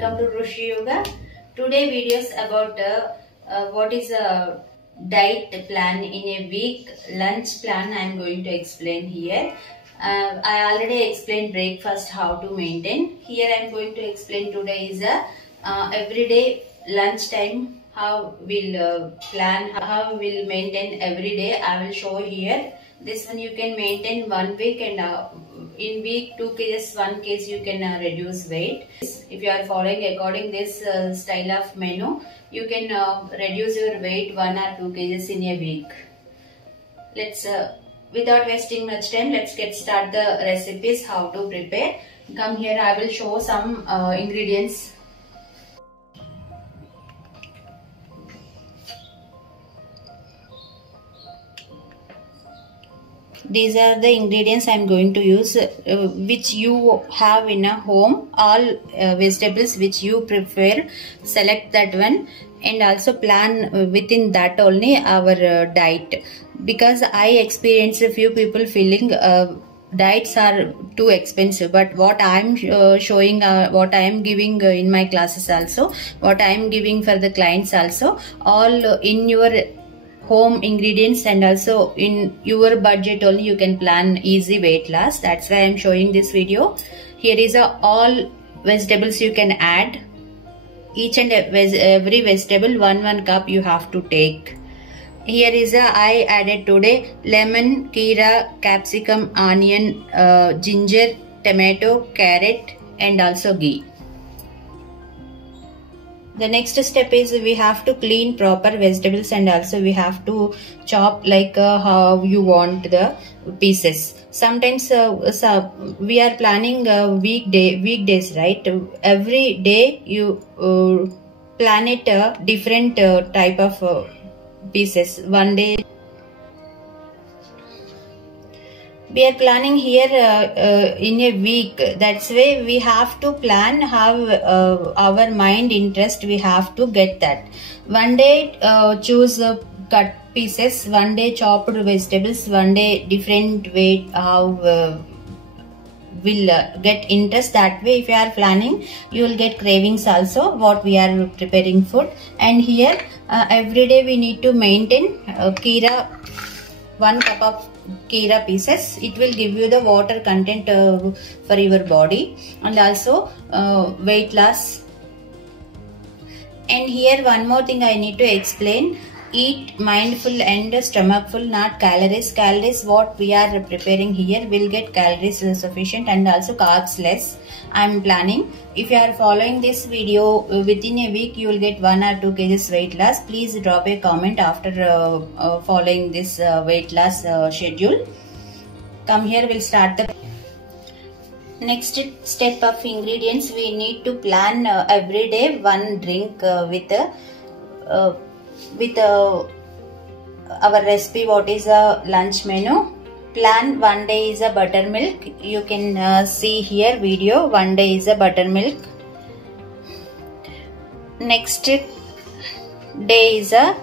welcome to Rushi Yoga. Today video is about what is a diet plan in a week. Lunch plan I am going to explain here. I already explained breakfast how to maintain. Here I am going to explain today is a everyday lunch time, how we'll plan, how we'll maintain every day. I will show here. This one you can maintain 1 week, and in week 2 kgs, 1 kg you can reduce weight. If you are following according this style of menu, you can reduce your weight 1 or 2 kgs in a week. Let's without wasting much time, let's get start the recipes, how to prepare. Come here, I will show some ingredients. These are the ingredients I am going to use, which you have in a home. All vegetables which you prefer, select that one and also plan within that only our diet. Because I experienced a few people feeling diets are too expensive, but what I am showing, what I am giving in my classes also, what I am giving for the clients also, all in your home ingredients and also in your budget only you can plan easy weight loss. That's why I am showing this video. Here is all vegetables you can add. Each and every vegetable 1 cup you have to take. Here is I added today lemon, kira, capsicum, onion, ginger, tomato, carrot and also ghee. The next step is we have to clean proper vegetables and also we have to chop like how you want the pieces. Sometimes we are planning weekdays, right? Every day you plan it different type of pieces. One day we are planning here in a week. That's why we have to plan how our mind interest, we have to get that. One day choose cut pieces, one day chopped vegetables, one day different way how will get interest. That way if you are planning, you will get cravings also what we are preparing food. And here every day we need to maintain kira, 1 cup of kira pieces. It will give you the water content for your body and also weight loss. And here one more thing I need to explain. Eat mindful and stomachful, not calories. Calories what we are preparing here will get calories sufficient and also carbs less. I am planning. If you are following this video within a week, you will get 1 or 2 kgs weight loss. Please drop a comment after following this weight loss schedule. Come here, we'll start the next step of ingredients. We need to plan every day 1 drink with our recipe. What is a lunch menu? Plan 1 day is a buttermilk. You can see here video. 1 day is a buttermilk. Next day is a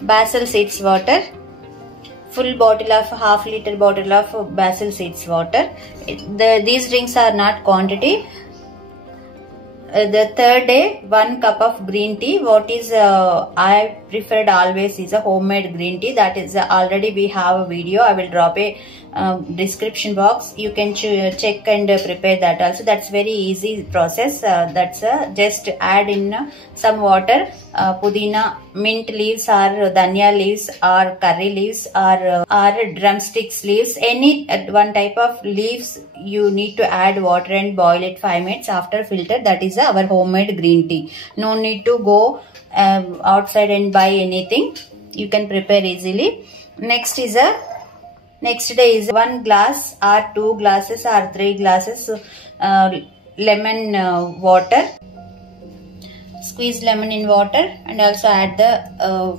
basil seeds water. Full bottle of half liter bottle of basil seeds water. These drinks are not quantity. The third day 1 cup of green tea. What is I preferred always is a homemade green tea. That is already we have a video. I will drop a description box. You can check and prepare that also. That's very easy process. That's just add in some water, pudina, mint leaves or dhania leaves or curry leaves or drumsticks leaves. Any one type of leaves you need to add water and boil it 5 minutes after filter. That is our homemade green tea. No need to go outside and buy anything. You can prepare easily. Next day is 1 glass or 2 glasses or 3 glasses lemon water. Squeeze lemon in water and also add the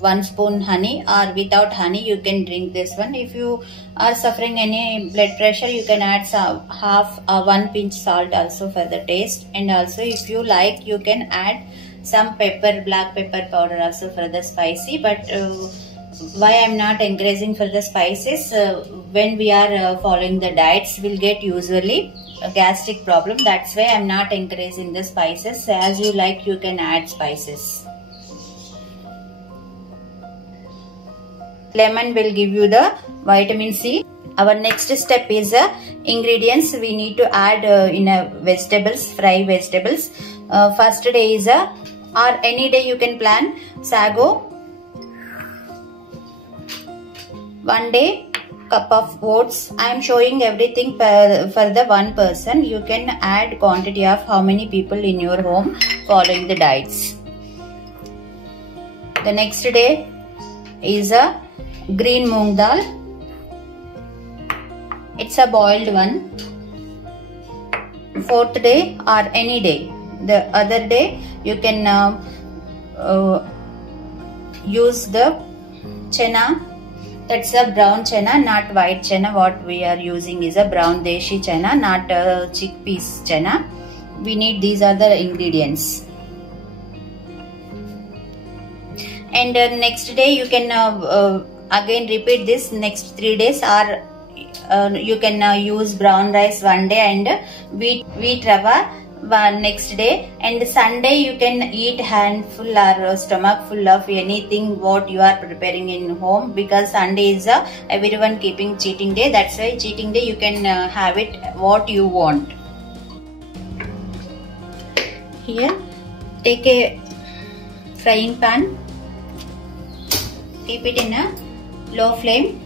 1 spoon honey, or without honey you can drink this one. If you are suffering any blood pressure, you can add some 1 pinch salt also for the taste. And also if you like, you can add some pepper, black pepper powder also for the spicy. But why I am not encouraging for the spices, when we are following the diets, we'll get usually gastric problem. That's why I'm not encouraging the spices. As you like, you can add spices. Lemon will give you the vitamin C. Our next step is ingredients we need to add in vegetables, fry vegetables. First day is or any day you can plan sago. One day cup of oats. I am showing everything for the one person. You can add quantity of how many people in your home following the diets. The next day is a green moong dal. It's a boiled one. Fourth day or any day. The other day you can use the chena. That's a brown chena, not white chena. What we are using is a brown deshi chena, not chickpeas chena. We need, these are the ingredients. And next day you can again repeat this next 3 days, or you can use brown rice one day and wheat rava next day, and Sunday you can eat handful or stomach full of anything what you are preparing in home, because Sunday is everyone keeping cheating day. That's why cheating day you can have it what you want. Here take a frying pan, keep it in a low flame,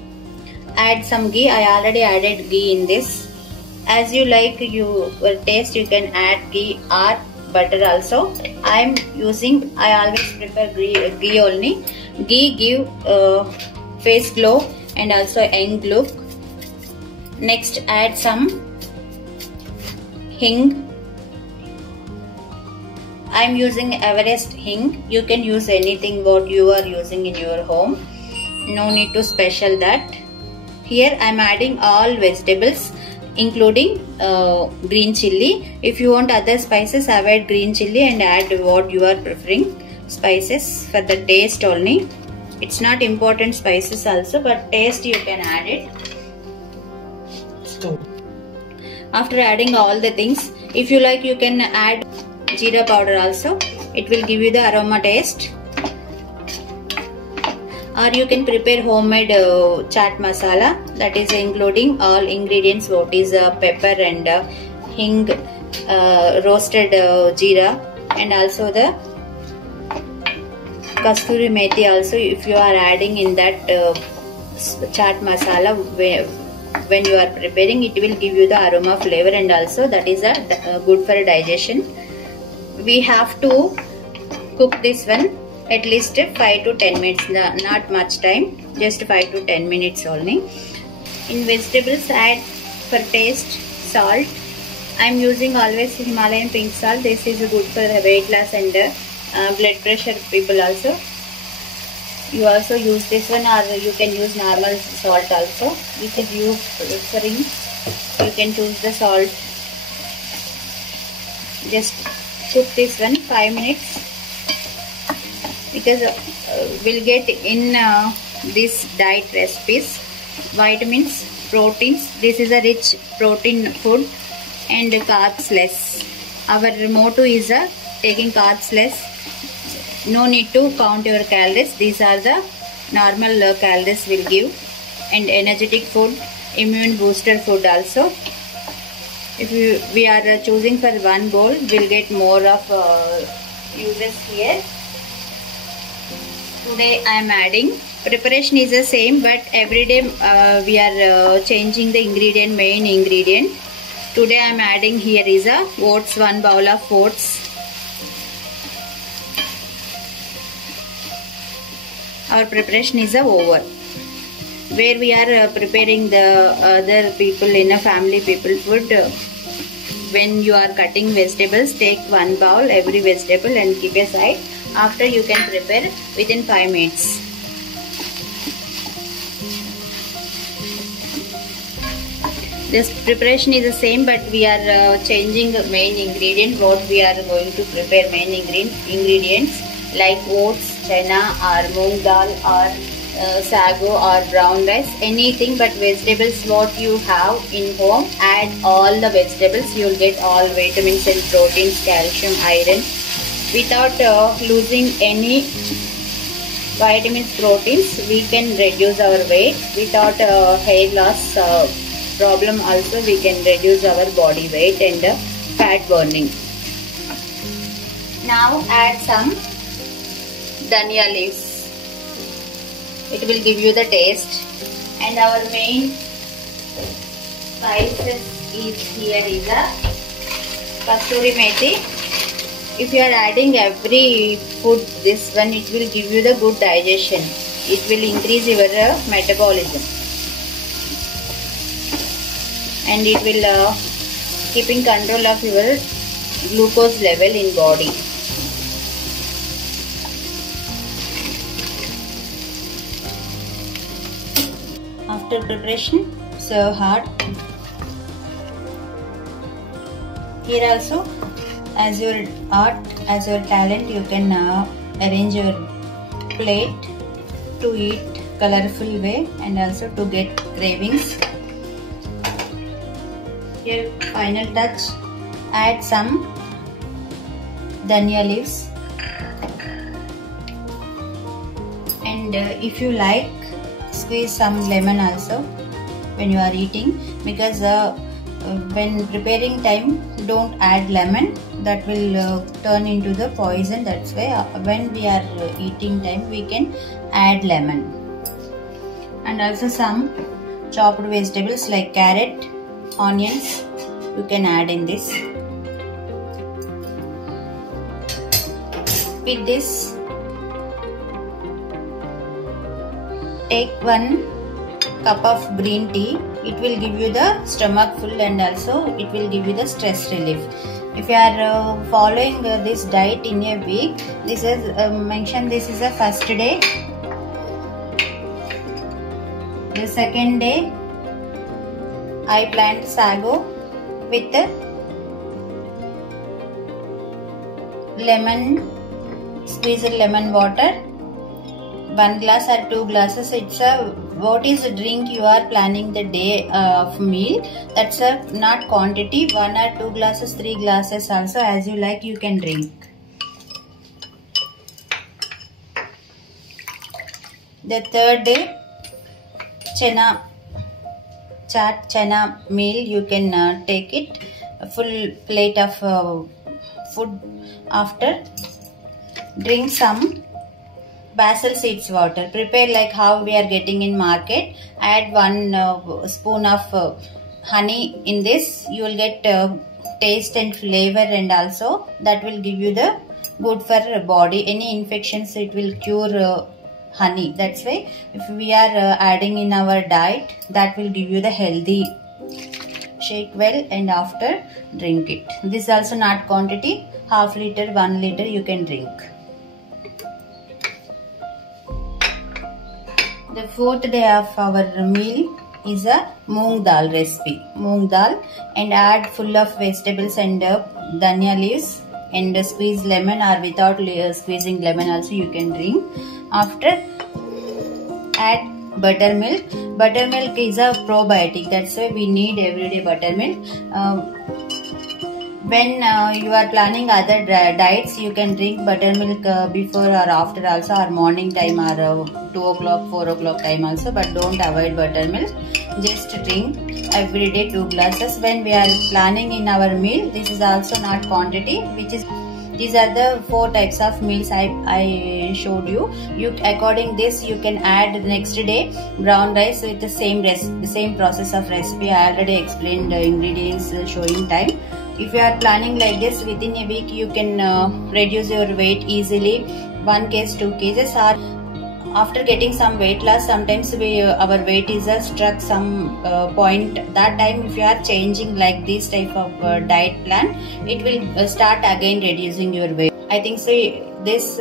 add some ghee. I already added ghee in this. As you like your taste, you can add ghee or butter also. I always prefer ghee only. Ghee give face glow and also young look. Next add some hing. I am using Everest hing. You can use anything what you are using in your home. No need to special that. Here I am adding all vegetables, including green chilli. If you want other spices, avoid green chilli and add what you are preferring. Spices for the taste only. It's not important spices also, but taste you can add it. After adding all the things, if you like, you can add jeera powder also. It will give you the aroma taste. Or you can prepare homemade chaat masala, that is including all ingredients, what is pepper and hing, roasted jeera, and also the kasturi methi also. If you are adding in that chaat masala when you are preparing, it will give you the aroma flavor, and also that is good for digestion. We have to cook this one at least 5 to 10 minutes, not much time, just 5 to 10 minutes only. In vegetables, add for taste salt. I am using always Himalayan pink salt. This is good for weight loss and blood pressure people also. You also use this one, or you can use normal salt also. Which is you preferring, you can choose the salt. Just cook this one 5 minutes, because we'll get in this diet recipes vitamins, proteins. This is a rich protein food and carbs less. Our motto is taking carbs less. No need to count your calories. These are the normal calories will give. And energetic food, immune booster food also. If we are choosing for one bowl, we'll get more of uses here. Today I am adding, preparation is the same, but every day we are changing the main ingredient. Today I am adding here is oats, 1 bowl of oats. Our preparation is over. Where we are preparing the other people in a family people food, when you are cutting vegetables, take 1 bowl every vegetable and keep aside. After you can prepare within 5 minutes. This preparation is the same, but we are changing the main ingredient. What we are going to prepare main ingredients like oats, chana or moong dal or sago or brown rice, anything but vegetables what you have in home. Add all the vegetables, you will get all vitamins and proteins, calcium, iron, without losing any vitamins, proteins. We can reduce our weight without hair loss problem. Also we can reduce our body weight and fat burning. Now add some dhania leaves. It will give you the taste. And our main spices is here is a Kasuri Methi. If you are adding every food this one, it will give you the good digestion. It will increase your metabolism. And it will keep in control of your glucose level in body. After preparation, serve hot. Here also, as your art, as your talent, you can arrange your plate to eat colorful way and also to get cravings. Here, final touch, add some dhania leaves, and if you like, squeeze some lemon also when you are eating, because when preparing time don't add lemon, that will turn into the poison. That's why when we are eating time we can add lemon. And also some chopped vegetables like carrot, onions, you can add in this. With this, take 1 cup of green tea. It will give you the stomach full and also it will give you the stress relief. If you are following this diet in a week, this is mentioned, this is the first day. The second day, I planned sago with lemon, squeezed lemon water, 1 glass or 2 glasses. It's a what is the drink you are planning the day of meal. That's a not quantity. 1 or 2 glasses, 3 glasses also, as you like, you can drink. The third day, chana, chaat chana meal, you can take it, a full plate of food. After, drink some basil seeds water. Prepare like how we are getting in market. Add 1 spoon of honey in this. You will get taste and flavor, and also that will give you the good for body. Any infections, it will cure honey. That's why if we are adding in our diet, that will give you the healthy. Shake well and after drink it. This is also not quantity. Half liter, 1 liter you can drink. The fourth day of our meal is a moong dal recipe. Moong dal, and add full of vegetables and dhania leaves, and squeeze lemon, or without squeezing lemon also you can drink. After, add buttermilk. Buttermilk is a probiotic. That's why we need everyday buttermilk. When you are planning other diets, you can drink buttermilk before or after also, or morning time, or 2 o'clock, 4 o'clock time also, but don't avoid buttermilk. Just drink every day 2 glasses. When we are planning in our meal, this is also not quantity, which is, these are the 4 types of meals I showed you. According this, you can add next day brown rice with the same process of recipe. I already explained the ingredients showing time. If you are planning like this, within a week you can reduce your weight easily, 1 kg, 2 kgs, or after getting some weight loss, sometimes our weight is struck some point. That time, if you are changing like this type of diet plan, it will start again reducing your weight. I think so this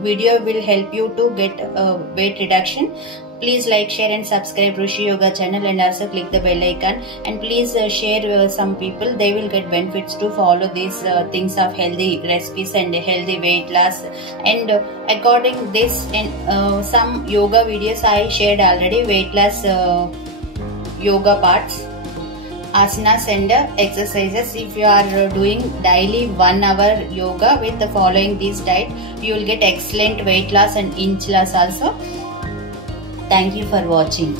video will help you to get weight reduction. Please like, share and subscribe Rushi Yoga channel, and also click the bell icon, and please share some people, they will get benefits to follow these things of healthy recipes and healthy weight loss. And according this and some yoga videos I shared already, weight loss yoga parts, asanas and exercises. If you are doing daily 1 hour yoga with following this diet, you will get excellent weight loss and inch loss also. Thank you for watching.